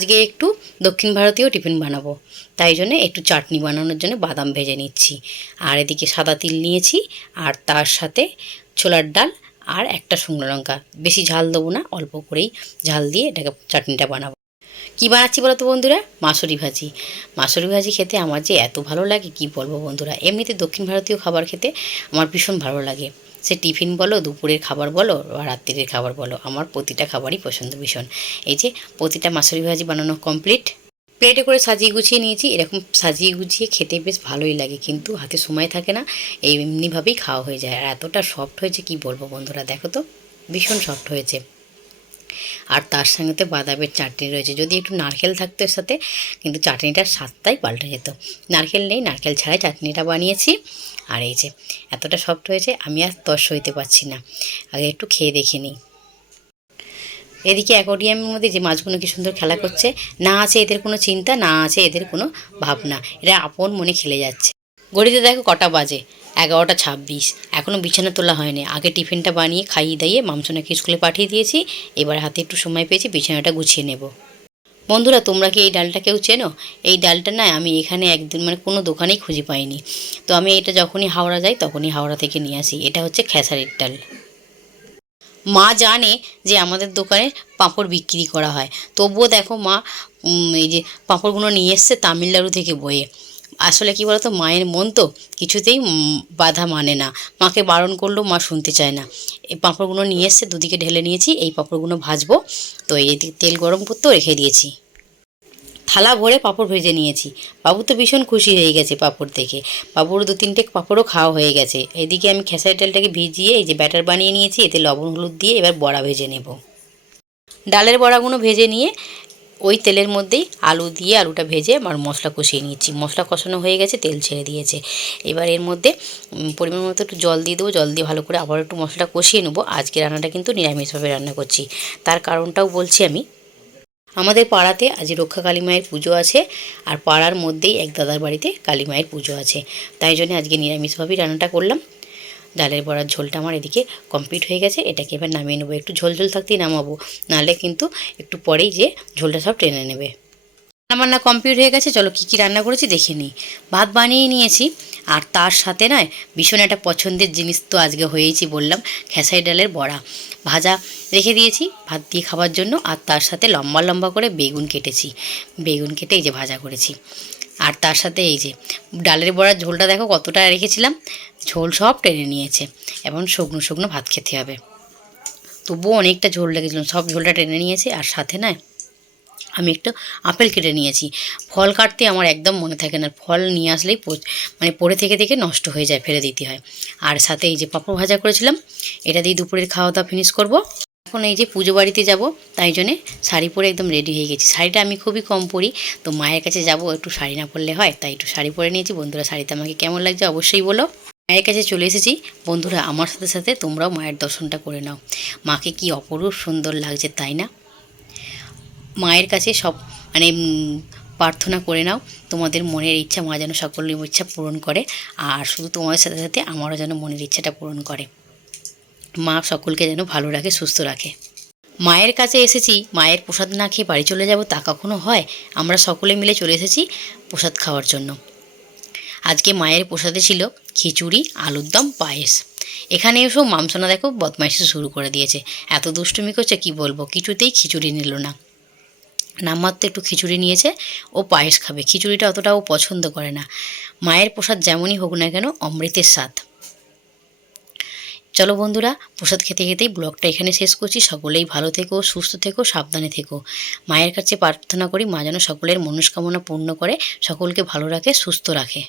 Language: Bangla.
আজকে একটু দক্ষিণ ভারতীয় টিফিন বানাবো, তাই জন্য একটু চাটনি বানানোর জন্য বাদাম ভেজে নিচ্ছি। আর এদিকে সাদা তিল নিয়েছি, আর তার সাথে ছোলার ডাল আর একটা শুকনো লঙ্কা। বেশি ঝাল দেবো না, অল্প করেই ঝাল দিয়ে এটাকে চাটনিটা বানাবো। কী বানাচ্ছি বলো তো বন্ধুরা? মাসুরি ভাজি। মাসুরি ভাজি খেতে আমার যে এত ভালো লাগে কি বলবো বন্ধুরা। এমনিতে দক্ষিণ ভারতীয় খাবার খেতে আমার ভীষণ ভালো লাগে। সে টিফিন বলো, দুপুরের খাবার বলো বা রাত্রির খাবার বলো, আমার প্রতিটা খাবারই পছন্দ ভীষণ। এই যে প্রতিটা মাসুরি ভাজি বানানো কমপ্লিট। প্লেটে করে সাজিয়ে গুছিয়ে নিয়েছি। এরকম সাজিয়ে গুছিয়ে খেতে বেশ ভালোই লাগে, কিন্তু হাতে সময় থাকে না, এই এমনিভাবেই খাওয়া হয়ে যায়। আর এতটা সফট হয়েছে কি বলবো বন্ধুরা, দেখো তো ভীষণ সফট হয়েছে। আর তার সঙ্গে তো বাদামের চাটনি রয়েছে। যদি একটু নারকেল থাকতো এর সাথে, কিন্তু চাটনিটার স্বাদটাই পাল্টে যেত। নারকেল নেই, নারকেল ছাড়াই চাটনিটা বানিয়েছি। আর এই যে এতটা সফট হয়েছে, আমি আর তর সইতে পারছি না। আগে একটু খেয়ে দেখে নিই। এদিকে অ্যাকোয়ারিয়ামের মধ্যে যে মাছগুলো কি সুন্দর খেলা করছে, না আছে এদের কোনো চিন্তা, না আছে এদের কোনো ভাবনা, এরা আপন মনে খেলে যাচ্ছে। ঘড়িতে দেখো কটা বাজে, 11টা 26। এখনও বিছানা তোলা হয়নি। আগে টিফিনটা বানিয়ে খাইয়ে দাইয়ে মামসোনাকে স্কুলে পাঠিয়ে দিয়েছি। এবার হাতে একটু সময় পেয়েছি, বিছানাটা গুছিয়ে নেব। বন্ধুরা, তোমরা কি এই ডালটা কেউ চেনো? এই ডালটা না আমি এখানে একদিন কোনো দোকানেই খুঁজে পাইনি। তো আমি এটা যখনই হাওড়া যাই তখনই হাওড়া থেকে নিয়ে আসি। এটা হচ্ছে খেসারির ডাল। মা জানে যে আমাদের দোকানে পাঁপড় বিক্রি করা হয়, তবুও দেখো মা এই যে পাঁপড়গুলো নিয়ে এসছে তামিলনাড়ু থেকে বয়ে। আসলে কি বলতো, মায়ের মন তো কিছুতেই বাধা মানে না। মাকে বারণ করলেও মা শুনতে চায় না। এই পাঁপড়গুলো নিয়ে এসছে, দুদিকে ঢেলে নিয়েছি। এই পাঁপড়গুলো ভাজবো। তো এই তেল গরম করতেও রেখে দিয়েছি। থালা ভরে পাঁপড় ভেজে নিয়েছি। বাবু তো ভীষণ খুশি হয়ে গেছে পাঁপড় দেখে। বাবুর 2-3টে পাঁপড়ও খাওয়া হয়ে গেছে। এদিকে আমি খেসারি ডালটাকে ভিজিয়ে এই যে ব্যাটার বানিয়ে নিয়েছি। এতে লবণ হলুদ দিয়ে এবার বড়া ভেজে নেব। ডালের বড়াগুলো ভেজে নিয়ে ওই তেলের মধ্যেই আলু দিয়ে আলুটা ভেজে আর মশলা কষিয়ে নিচ্ছি। মশলা কষানো হয়ে গেছে, তেল ছেড়ে দিয়েছে। এবার এর মধ্যে পরিমাণ মতো একটু জল দিয়ে দেবো। জল দিয়ে ভালো করে আবার একটু মশলাটা কষিয়ে নেবো। আজকে রান্নাটা কিন্তু নিরামিষভাবে রান্না করছি, তার কারণটাও বলছি আমি। আমাদের পাড়াতে আজ রক্ষা কালী মায়ের পুজো আছে, আর পাড়ার মধ্যেই এক দাদার বাড়িতে কালী মায়ের পুজো আছে, তাই জন্য আজকে নিরামিষভাবেই রান্নাটা করলাম। ডালের বড়ার ঝোলটা আমার এদিকে কমপ্লিট হয়ে গেছে। এটাকে এবার নামিয়ে নেবো। একটু ঝোল ঝোল থাকতেই নামাবো, নাহলে কিন্তু একটু পরেই যে ঝোলটা সব টেনে নেবে। রান্না কমপ্লিট হয়ে গেছে। চলো কী কী রান্না করেছি দেখে নিই। ভাত বানিয়ে নিয়েছি, আর তার সাথে নয় ভীষণ একটা পছন্দের জিনিস তো আজকে হয়েইছি, বললাম খেসারি ডালের বড়া ভাজা রেখে দিয়েছি ভাত দিয়ে খাবার জন্য। আর তার সাথে লম্বা লম্বা করে বেগুন কেটেছি, বেগুন কেটে এই যে ভাজা করেছি। আর তার সাথে এই যে ডালের বড়ার ঝোলটা দেখো কতটা রেখেছিলাম, ঝোল সব টেনে নিয়েছে। এবং শুকনো শুকনো ভাত খেতে হবে, তবুও অনেকটা ঝোল লেগেছিলাম, সব ঝোলটা টেনে নিয়েছে। আর সাথে নয় আমি একটু আপেল কেটে নিয়েছি। ফল কাটতে আমার একদম মনে থাকে না, ফল নিয়ে আসলেই পড়ে থেকে থেকে নষ্ট হয়ে যায়, ফেলে দিতে হয়। আর সাথে এই যে পাঁপড় ভাজা করেছিলাম, এটা দিয়ে দুপুরের খাওয়া দাওয়া ফিনিশ করব। এখন এই যে পুজো বাড়িতে যাব, তাই জন্যে শাড়ি পরে একদম রেডি হয়ে গেছি। শাড়িটা আমি খুবই কম পরি, তো মায়ের কাছে যাব, একটু শাড়ি না পরলে হয়, তাই একটু শাড়ি পরে নিয়েছি। বন্ধুরা, শাড়িতে আমাকে কেমন লাগছে অবশ্যই বলো। মায়ের কাছে চলে এসেছি। বন্ধুরা, আমার সাথে সাথে তোমরাও মায়ের দর্শনটা করে নাও। মাকে কি অপরূপ সুন্দর লাগছে, তাই না? মায়ের কাছে সব প্রার্থনা করে নাও, তোমাদের মনের ইচ্ছা মা যেন সকলের ইচ্ছা পূরণ করে। আর শুধু তোমাদের সাথে সাথে আমারও যেন মনের ইচ্ছাটা পূরণ করে। মা সকলকে যেন ভালো রাখে, সুস্থ রাখে। মায়ের কাছে এসেছি, মায়ের প্রসাদ না খেয়ে বাড়ি চলে যাব তা কখনো হয়? আমরা সকলে মিলে চলে এসেছি প্রসাদ খাওয়ার জন্য। আজকে মায়ের প্রসাদে ছিল খিচুড়ি, আলুর দম, পায়েস। এখানে এসেও মামসোনা দেখো বদমাইশি শুরু করে দিয়েছে, এত দুষ্টুমি করছে কি বলবো। কিছুতেই খিচুড়ি নিল না, নামমাত্র একটু খিচুড়ি নিয়েছে। ও পায়েস খাবে, খিচুড়িটা অতটা ও পছন্দ করে না। মায়ের প্রসাদ যেমনই হোক না কেন, অমৃতের স্বাদ। চলো বন্ধুরা, প্রসাদ খেতে খেতেই ব্লগটা এখানে শেষ করছি। সকলেই ভালো থেকো, সুস্থ থেকো, সাবধানে থেকো। মায়ের কাছে প্রার্থনা করি মা যেন সকলের মনস্কামনা পূর্ণ করে, সকলকে ভালো রাখে, সুস্থ রাখে।